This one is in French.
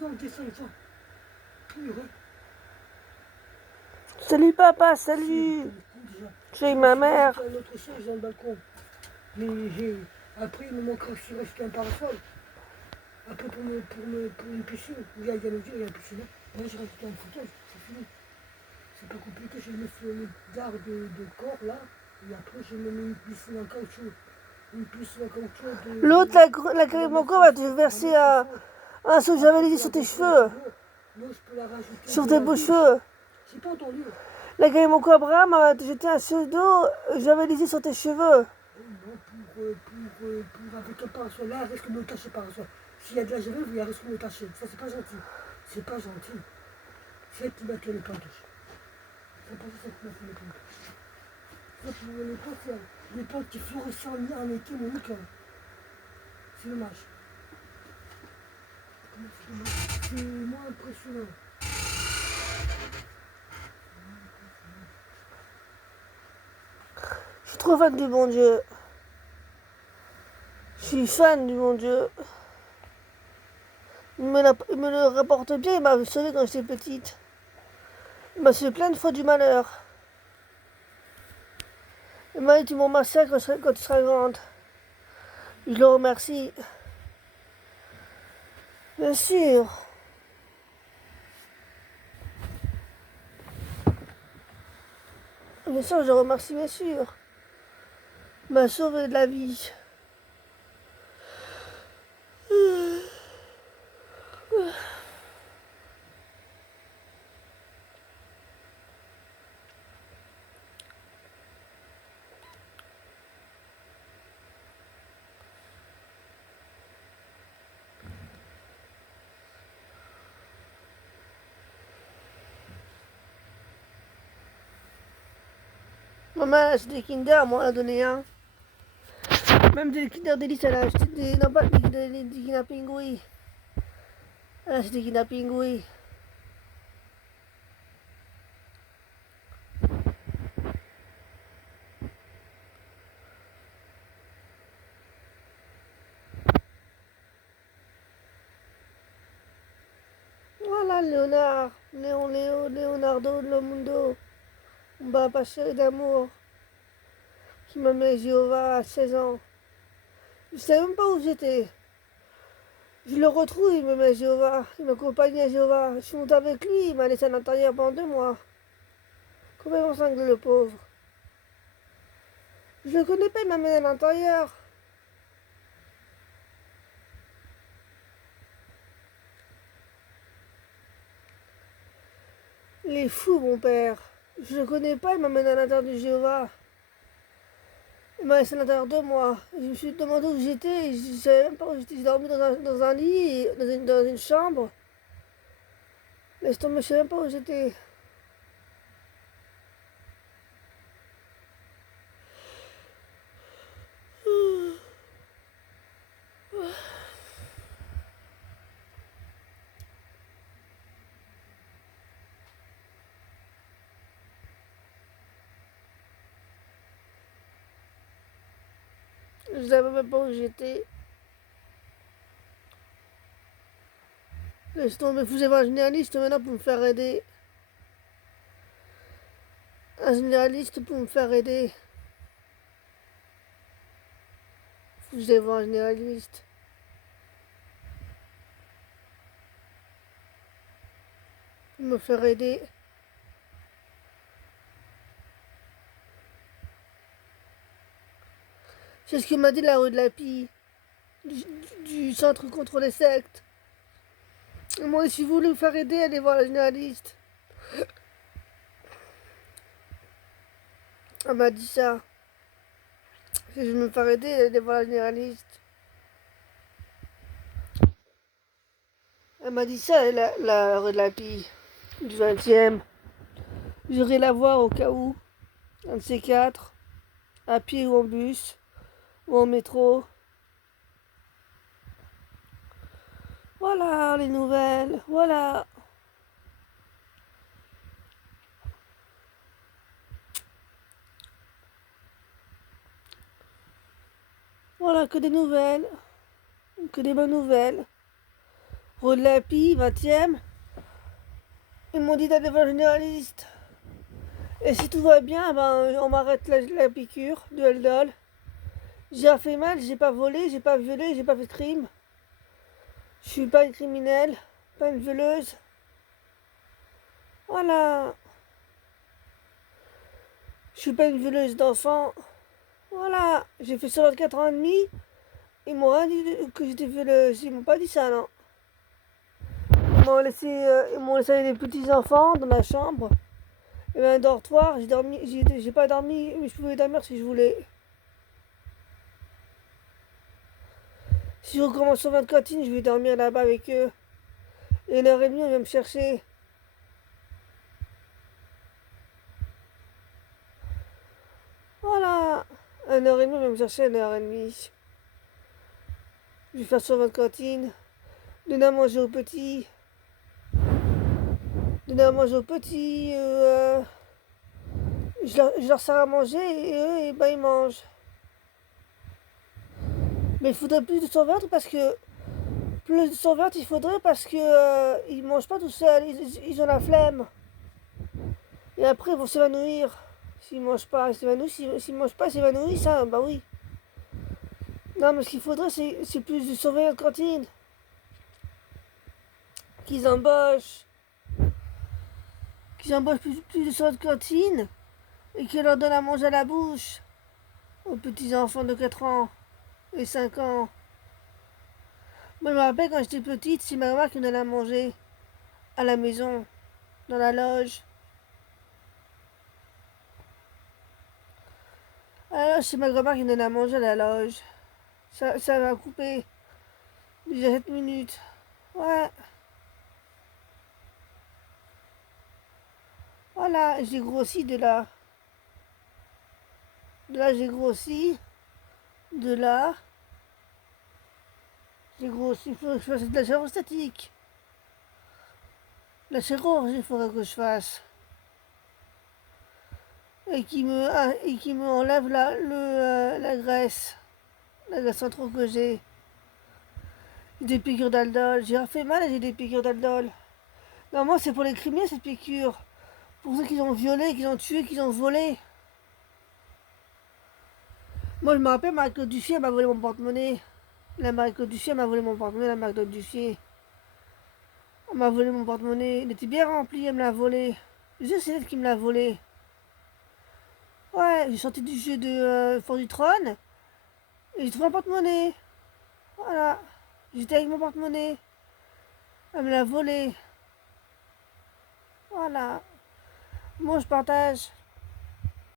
Non, descends, descends. Purée. Salut papa, Si, salut. putain, le coup, déjà. Je suis avec ma J'ai mère. rajouté un autre siège dans le balcon. Mais j'ai. Après, il me manquera aussi rajouter un parasol. Après, pour une piscine. Il y a le vieux, il y a la piscine. Là, j'ai rajouté un fauteuil. C'est fini. C'est pas compliqué. Je me fais une barre de corps là. Et après, je me mets une piscine en caoutchouc. Une piscine en caoutchouc L'autre, la crème mon corps va te verser un seau de javelot sur tes cheveux. L'eau, je peux la rajouter Sur de tes la beaux douche. cheveux. J'ai pas entendu. La crème mon corps Abraham va te jeter un seau d'eau javelisé sur tes cheveux. Non, pour avec un parasol. Là, elle risque de me tâcher parasol. S'il y a de la javel, il risque de me tâcher. Ça, c'est pas gentil. C'est pas gentil. C'est elle qui m'a fait les plantes. C'est pas ça qui m'a fait les plantes. Ça, pour les plantes, c'est les plantes qui fleurissent en été, mais nickel. C'est dommage. C'est dommage. C'est moins impressionnant. Je suis trop fan du bon Dieu. Je suis fan du bon Dieu. Il me le rapporte bien, il m'a sauvé quand j'étais petite. Il m'a sauvé plein de fois du malheur. Il m'a dit tu m'en massacres quand tu seras grande. Je le remercie. Bien sûr. Bien sûr, je le remercie, bien sûr. Il m'a sauvé de la vie. Maman, elle a acheté des Kinder, moi, elle a donné un. Même des Kinder Délice, elle a acheté des... Non, pas des Kinder Pingouis. Elle a acheté des Kinder Pingouis. Voilà, Leonardo Lomundo. Mon papa chéri d'amour. Qui m'a mis à Jéhovah à 16 ans. Je savais même pas où j'étais. Je le retrouve, il me met à Jéhovah. Il m'accompagne à Jéhovah. Je suis montée avec lui, il m'a laissé à l'intérieur pendant 2 mois. Complètement cinglé, le pauvre. Je le connais pas, il m'a mis à l'intérieur. Il est fou, mon père. Je le connais pas, il m'amène à l'intérieur du Jéhovah. Il m'a laissé à l'intérieur 2 mois. Je me suis demandé où j'étais. Je savais même pas où j'étais. J'ai dormi dans un lit, dans une chambre. Laisse tomber, je savais même pas où j'étais. Je savais même pas où j'étais. Laisse tomber, vous avez un généraliste maintenant pour me faire aider. Un généraliste pour me faire aider. Vous avez un généraliste. Pour me faire aider. C'est ce que m'a dit la rue de la Pie. Du centre contre les sectes. Moi, si vous voulez me faire aider, allez voir la généraliste. Elle m'a dit ça. Si je veux me faire aider, allez voir la généraliste. Elle m'a dit ça, la rue de la Pie. Du 20e. J'irai la voir au cas où. Un de ces quatre. À pied ou en bus. Ou en métro. Voilà les nouvelles. Voilà. Voilà que des nouvelles. Que des bonnes nouvelles. Rue de la Pie, 20e. Ils m'ont dit d'aller voir le généraliste. Et si tout va bien, ben, on m'arrête la piqûre de Eldol. J'ai fait mal, j'ai pas volé, j'ai pas violé, j'ai pas fait de crime. Je suis pas une criminelle, pas une violeuse. Voilà. Je suis pas une violeuse d'enfants. Voilà. J'ai fait 124 ans et demi. Ils m'ont rien dit que j'étais violeuse. Ils m'ont pas dit ça, non. Ils m'ont laissé des petits enfants dans ma chambre. Il y avait un dortoir. J'ai pas dormi, mais je pouvais dormir si je voulais. Si je recommence sur 20 cantines, je vais dormir là-bas avec eux. Et 1h30, on vient me chercher. Voilà. 1h30, on vient me chercher, 1h30. Je vais faire sur 20 cantines. Donner à manger aux petits. Donner à manger aux petits. Je leur sers à manger et eux, et ben, ils mangent. Mais il faudrait plus de surveillance parce que. Plus de surveillance, il faudrait parce que ils mangent pas tout seuls. Ils ont la flemme. Et après, ils vont s'évanouir. S'ils mangent pas, ils s'évanouissent. S'ils mangent pas, ils s'évanouissent. Hein, bah oui. Non, mais ce qu'il faudrait, c'est plus de surveillance de cantine. Qu'ils embauchent. Qu'ils embauchent plus de surveillance de cantine. Et qu'ils leur donnent à manger à la bouche. Aux petits enfants de 4 ans et 5 ans. Moi, je me rappelle quand j'étais petite, c'est ma maman qui me donnait à manger. À la maison. Dans la loge. Alors, c'est ma grand-mère qui me donnait à manger à la loge. Ça va couper. Déjà 7 minutes. Ouais. Voilà, j'ai grossi de là. De là, j'ai grossi. De là. J'ai grossi. Il faudrait que je fasse de la gyrostatique. La chirurgie, il faudrait que je fasse. Et qui me enlève la graisse. La graisse en trop que j'ai. Des piqûres d'aldol. J'ai fait mal et j'ai des piqûres d'aldol. Non, moi, c'est pour les criminels, cette piqûre. Pour ceux qui ont violé, qui ont tué, qui ont volé. Moi, je me rappelle, Marie-Claude Duffier m'a volé mon porte-monnaie. La Marie-Claude Duffier m'a volé mon porte-monnaie, la Marie-Claude Duffier. Elle m'a volé mon porte-monnaie. Il était bien rempli, elle me l'a volé. Je sais, c'est elle qui me l'a volé. Ouais, j'ai sorti du jeu de Fort du Trône. Et j'ai trouvé un porte-monnaie. Voilà. J'étais avec mon porte-monnaie. Elle me l'a volé. Voilà. Moi, je partage.